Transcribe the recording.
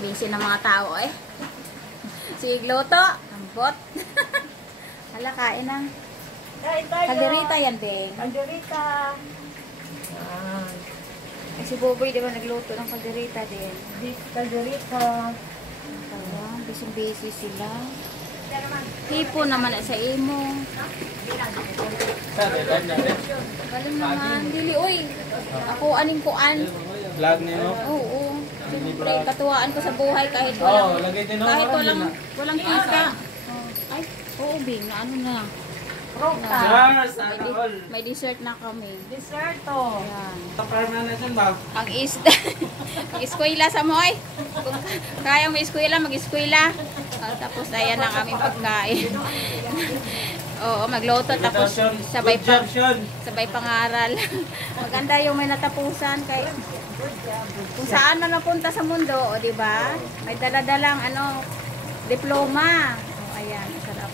Busy ng mga tao eh. Si Igloto, ambot. Hala, kain na. Kain tayo. Kalderita yan, Ding. Kalderita. Si Boboy, di ba nagluto ng kalderita din? Beef kalderita. Busy sila. Hipo naman sa imo. Galing naman. Dili, uy. Ako aning kuan. Vlog nino? Oo. Siyempre, katuwaan ko sa buhay kahit walang kita. Ay, oo, Bing. Ano na. Roka. May dessert na kami. Dessert to. Ayan. Taparma na dyan ba? Ang isda. Mag-eskwela sa moy. Kung kaya mo eskwela, mag-eskwela. Tapos ayan ang aming pagkain. Oo, magluto tapos sabay pangaral. Maganda yung may natapusan kay kung saan man napunta sa mundo, o di ba? May dala-dalang diploma. O ayan, sarap.